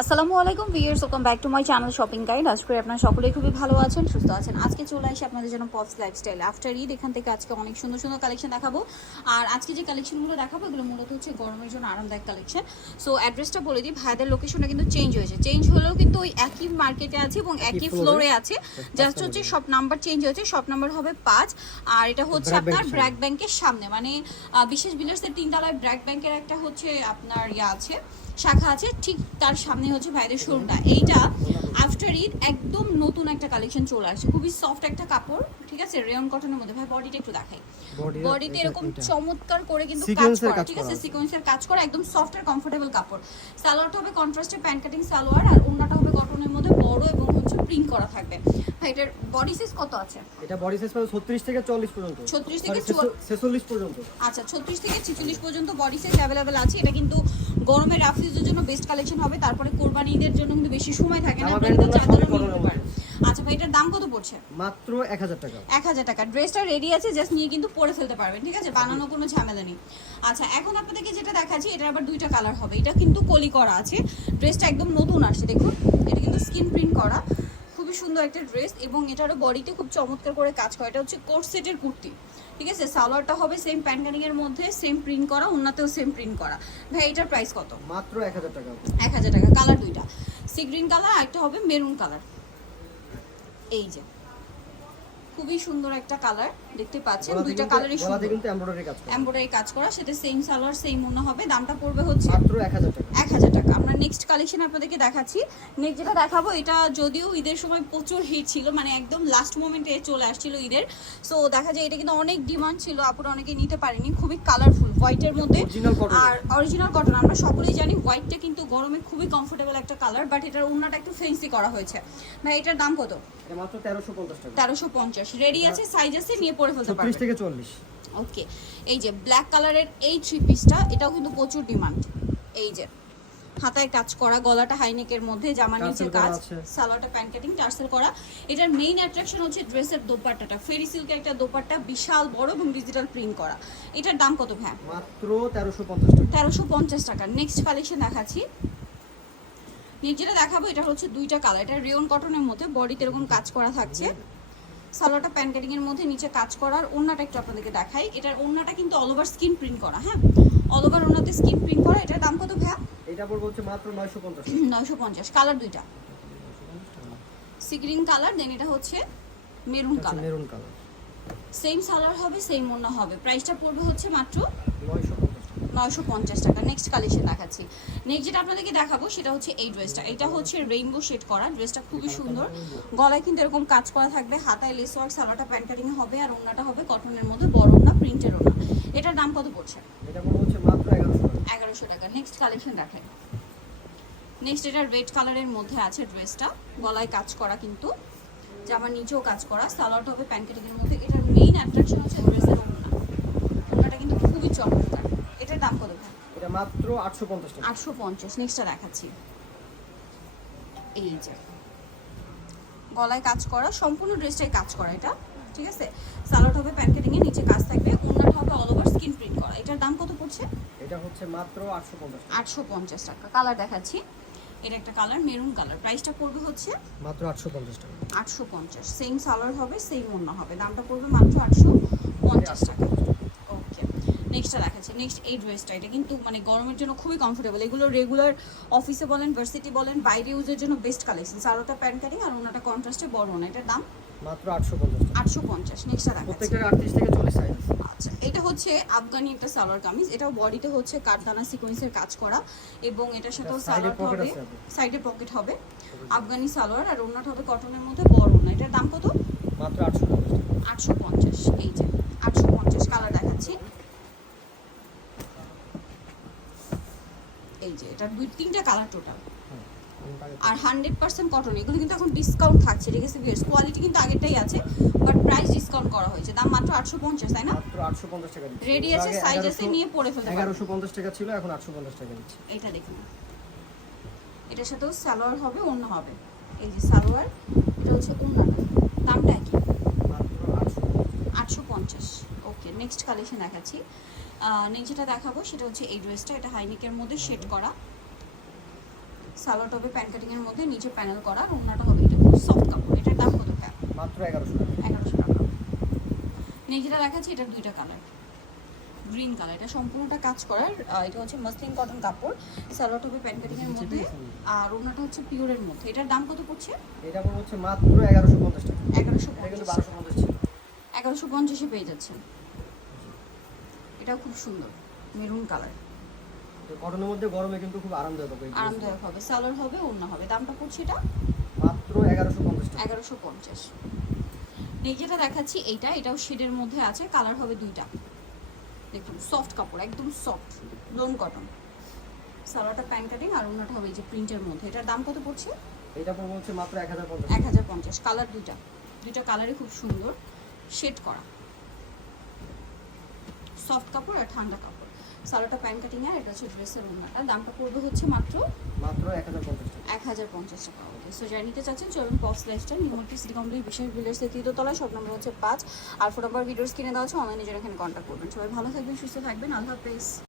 আসসালামু আলাইকুম viewers, welcome back to my channel shopping guide. আজ করে আপনারা সকলেই খুবই ভালো আছেন, সুস্থ আছেন। আজকে চলে আসি আপনাদের জন্য পপস লাইফস্টাইল আফটার ঈদ। এখান থেকে আজকে অনেক সুন্দর সুন্দর কালেকশন দেখাবো। আর আজকে যে কালেকশনগুলো দেখাবো এগুলো মূলত হচ্ছে গরমের জন্য আরামদায়ক কালেকশন। সো অ্যাড্রেসটা বলে দিই, ভাইদের লোকেশনটা কিন্তু চেঞ্জ হয়েছে। চেঞ্জ হলেও কিন্তু ওই একই মার্কেটে আছে এবং একই ফ্লোরে আছে, জাস্ট হচ্ছে শপ নাম্বার চেঞ্জ হয়েছে। শপ নাম্বার হবে 5, আর এটা হচ্ছে আপনার ব্র্যাক ব্যাংকের সামনে, মানে বিশেষ বিলার্সের 3 তলায় ব্র্যাক ব্যাংকের একটা হচ্ছে আপনার আছে, শাখা আছে, ঠিক তার সামনে হচ্ছে ভাইদের শোরুমটা। এইটা আফটার ঈদ একদম নতুন একটা কালেকশন চলে আসছে, খুবই সফট একটা কাপড়, ঠিক আছে, রেয়ন কটনের মধ্যে। ভাই বডিটা একটু দেখাই, বডিতে এরকম চমৎকার করে কিন্তু কাজ করা, ঠিক আছে, সিকোয়েন্সের কাজ করা, একদম সফট আর কমফোর্টেবল কাপড়। সালোয়ারটা হবে কন্ট্রাস্টে প্যান্ট কাটিং সালোয়ার, আর ওন্নাটা হবে কটনের মধ্যে বড় এবং হচ্ছে প্রিন্ট করা থাকবে। ভাই এটার বডি সাইজ কত আছে? এটা বডি সাইজ পাবে 36 থেকে 40 পর্যন্ত, 36 থেকে 46 পর্যন্ত। আচ্ছা, 36 থেকে 46 পর্যন্ত বডি সাইজ অ্যাভেলেবেল আছে। এটা কিন্তু গরমের রাফ ইউজের জন্য বেস্ট কালেকশন হবে। তারপরে কোরবানি ঈদের জন্য কিন্তু বেশি সময় থাকে না, আপনারা কিন্তু চাদরও নিতে পারেন। আচ্ছা ভাই, এটার দাম কত পড়ছে? মাত্র 1000 টাকা। 1000 টাকা। ড্রেসটা রেডি আছে, জাস্ট নিয়ে কিন্তু পরে ফেলতে পারবেন, ঠিক আছে, বানানো কোনো ঝামেলা নেই। আচ্ছা, এখন আপনাদেরকে যেটা দেখাচ্ছি এটার আবার দুইটা কালার হবে। এটা কিন্তু কলি করা আছে, ড্রেসটা একদম নতুন আসছে, দেখুন এটা কিন্তু স্কিন প্রিন্ট করা, খুবই সুন্দর একটা ড্রেস এবং এটারও বডিতে খুব চমৎকার করে কাজ করা। এটা হচ্ছে কোট সেটের কুর্তি, ঠিক আছে। সালোয়ারটা হবে সেম প্যান্ট কাটিং এর মধ্যে, সেম প্রিন্ট করা, ওন্নাতেও সেম প্রিন্ট করা। ভাই এটার প্রাইস কত? মাত্র 1000 টাকা। 1000 টাকা। কালার দুইটা, সি গ্রিন কালার আর একটা হবে মেরুন কালার। এই যে খুবই সুন্দর একটা কালার দেখতে পাচ্ছেন, দুইটা কালারই সুন্দর, কিন্তু এমব্রয়ডারি কাজ করা, সেটা সেম সালোয়ার সেম ওন্না হবে। দামটা পড়বে হচ্ছে মাত্র 1000 টাকা। 1000 টাকা। আমরা নেক্সট কালেকশন আপনাদেরকে দেখাচ্ছি। নেক্সট যেটা দেখাবো এটা যদিও ঈদের সময় প্রচুর হিট ছিল, মানে একদম লাস্ট মোমেন্টে চলে আসছিল ঈদের। সো দেখা যায় এটা কিন্তু অনেক ডিমান্ড ছিল, আপুরা অনেকে নিতে পারেনি। খুবই কালারফুল হোয়াইটের মধ্যে, আর অরিজিনাল কটন। আমরা সকলেই জানি হোয়াইটটা কিন্তু গরমে খুবই কমফোর্টেবল একটা কালার, বাট এটার ওন্নাটা একটু ফেন্সি করা হয়েছে। ভাই এটার দাম কত? এটা মাত্র 1350 টাকা। 1350। রেডি আছে, সাইজ আছে, নিয়ে পরে ফেলতে পারবেন। 36 থেকে 40। ওকে, এই যে ব্ল্যাক কালারের এই থ্রি পিসটা, এটাও কিন্তু প্রচুর ডিমান্ড। এই যে হাতায় কাজ করা, গলাটা হাইনেকের মধ্যে, জামা নিচে কাজ, সালোয়ারটা প্যান্ট কাটিং টার্সেল করা। এটার মেইন অ্যাট্রাকশন হচ্ছে ড্রেসের দোপাট্টাটা, ফেরি সিল্কের একটা দোপাট্টা, বিশাল বড় এবং ডিজিটাল প্রিন্ট করা। এটার দাম কত ভাই? মাত্র 1350 টাকা। 1350 টাকা। নেক্সট কালেকশন দেখাচ্ছি। যেটা দেখাবো এটা হচ্ছে দুইটা কালার। এটা রিয়ন কটনের মধ্যে, বডিতে এরকম কাজ করা থাকছে, সালোয়ারটা প্যান্ট কাটিং এর মধ্যে, নিচে কাজ করার। ওন্নাটা একটু আপনাদেরকে দেখাই। এটার ওন্নাটা কিন্তু অল ওভার স্কিন প্রিন্ট করা, হ্যাঁ, অল ওভার ওন্নাতে স্কিন প্রিন্ট করা। এটার দাম কত ভাইয়া? এটা পড়বে হচ্ছে মাত্র 950 টাকা। 950। কালার দুইটা, সি গ্রিন কালার, দেন এটা হচ্ছে maroon colour. Maroon colour, same salwar হবে, সেম ওন্না হবে। প্রাইসটা পড়বে হচ্ছে মাত্র 950 950 টাকা। নেক্সট কালেকশন দেখাচ্ছি। নেক্সট যেটা আপনাদেরকে দেখাবো সেটা হচ্ছে এই ড্রেসটা। এটা হচ্ছে রেইনবো শেড করা, ড্রেসটা খুবই সুন্দর। গলায় কিন্তু এরকম কাজ করা থাকবে, হাতায় লেস ওয়ার্ক, সালোয়ারটা প্যান্ট কাটিং হবে, আর ওন্নাটা হবে কটনের মধ্যে বড় ওন্না, প্রিন্টের ওন্না। এটার দাম কত পড়ছে? এটা পড়বে হচ্ছে মাত্র 1100 টাকা। 1100 টাকা। নেক্সট কালেকশন দেখাই। নেক্সট এটা রেড কালারের মধ্যে আছে ড্রেসটা, গলায় কাজ করা, কিন্তু জামার নিচেও কাজ করা, সালোয়ারটা হবে প্যান্ট কাটিং এর মধ্যে। এটার মেইন অ্যাট্রাকশন হচ্ছে ড্রেসের ওন্না, ওন্নাটা কিন্তু খুবই চমৎকার। এটার দাম কত ভাই? এটা মাত্র 850 টাকা। 850। নেক্সটটা দেখাচ্ছি। এই যে গলায় কাজ করা, সম্পূর্ণ ড্রেসটাই কাজ করা এটা, ঠিক আছে। সালোয়ার হবে প্যান্ট কাটিং এর, নিচে কাজ থাকবে, ওন্নাটা হবে অল ওভার স্কিন প্রিন্ট করা। এটার দাম কত পড়ছে? এটা হচ্ছে মাত্র 850 টাকা। 850 টাকা। কালার দেখাচ্ছি। এটা একটা কালার মেরুন কালার, প্রাইসটা পড়বে হচ্ছে মাত্র 850 টাকা। 850। সেম সালোয়ার হবে, সেম ওন্না হবে, দামটা পড়বে মাত্র 850 টাকা। ওকে, নেক্সটটা দেখাচ্ছি। নেক্সট এই ড্রেসটা, এটা কিন্তু মানে গরমের জন্য খুবই কমফোর্টেবল। এগুলো রেগুলার অফিসে বলেন, ভার্সিটি বলেন, বাইরে ইউজের জন্য বেস্ট কালেকশন। সালোয়ারটা প্যান্ট কাটিং আর ওনাটা কন্ট্রাস্টে বড় ওনা। এটার দাম মাত্র 850 টাকা। 850। নেক্সটটা দেখাচ্ছি। প্রত্যেকটা 38 থেকে 40 সাইজ। আচ্ছা, এটা হচ্ছে আফগানি একটা সালোয়ার কামিজ। এটাও বডিতে হচ্ছে কাঠদানা সিকোয়েন্সের কাজ করা, এবং এটার সাথেও সালোয়ার হবে, সাইডে পকেট হবে, আফগানি সালোয়ার, আর ওনাটা হবে কটনের মধ্যে বড় ওনা। এটার দাম কত? মাত্র 850 টাকা। 850। এই যে 850। কালার দেখাচ্ছি। এই যে এটা তিনটা কালার টোটাল, আর 100% কটন। এগুলো কিন্তু এখন ডিসকাউন্ট থাকছে, ঠিক আছে ভিউয়ার্স। কোয়ালিটি কিন্তু আগেরটাই আছে, বাট প্রাইস ডিসকাউন্ট করা হয়েছে। দাম মাত্র 850, তাই না? মাত্র 850 টাকা দিচ্ছি। রেডি আছে, সাইজ আছে, নিয়ে পরে ফেলতে পারবেন। 1150 টাকা ছিল, এখন 850 টাকা দিচ্ছি। এটা দেখুন, এটার সাথেও সালোয়ার হবে, ওন্না হবে। এই যে সালোয়ার, এটা হচ্ছে ওন্নাটা। দামটা কি? মাত্র 850। ওকে, নেক্সট কালেকশন দেখাচ্ছি। নেক্সট যেটা দেখাবো সেটা হচ্ছে এই ড্রেসটা। এটা হাইনেকের মধ্যে শেড করা, সালোয়ার হবে প্যান কাটিং এর মধ্যে, নিচে প্যানেল করা, আর ওড়নাটা হবে এটা খুব সফট কাপড়। এটার দাম কত টাকা? মাত্র 1100 টাকা। 1100 টাকা। নেক্সটটা দেখাচ্ছি, এটার দুইটা কালার, গ্রিন কালার, এটা সম্পূর্ণটা কাজ করার। এটা হচ্ছে মসলিন কটন কাপড়, সালোয়ার হবে প্যান কাটিং এর মধ্যে, আর ওড়নাটা হচ্ছে পিওরের মধ্যে। এটার দাম কত পড়ছে? এটা পড়বে হচ্ছে মাত্র 1150 টাকা। 1150 এটা কিন্তু 1250 ছিল। 1150 পেয়ে যাচ্ছেন। এটাও খুব সুন্দর মেরুন কালার, তো কটনের মধ্যে গরমে কিন্তু খুব আরামদায়ক হবে। আরামদায়ক হবে, সালোয়ার হবে, ওড়না হবে। দামটা পড়ছে এটা মাত্র 1150 টাকা। 1150। যেটা দেখাচ্ছি এটাও শেডের মধ্যে আছে, কালার হবে দুইটা। দেখুন সফট কাপড়, একদম সফট লোন কটন, সালোয়ারটা প্যান কাটিং, আর ওড়নাটা হবে এই যে প্রিন্টের মধ্যে। এটার দাম কত পড়ছে? এটা পড়বে হচ্ছে মাত্র 1050 টাকা। 1050। কালার দুইটা কালারই খুব সুন্দর, শেড করা, সফট কাপড় আর ঠান্ডা কাপড়। সালোয়ারটা প্যান কাটিং, আর এটা হচ্ছে ড্রেসের ওড়নাটা। দামটা পড়বে হচ্ছে মাত্র 1050 টাকা। 1050 টাকা। ওকে, সো যারা নিতে চাচ্ছেন চলুন pops lifestyle, new market, city complex, বিশেষ বিল্ডার্সের 3 তলায়, সব নম্বর হচ্ছে 5, আর ফোন নাম্বার ভিডিওস কিনে দেওয়া আছে, অনলাইনে যারা এখানে কন্ট্যাক্ট করবেন। সবাই ভালো থাকবেন, সুস্থ থাকবেন, আল্লাহ হাফেজ।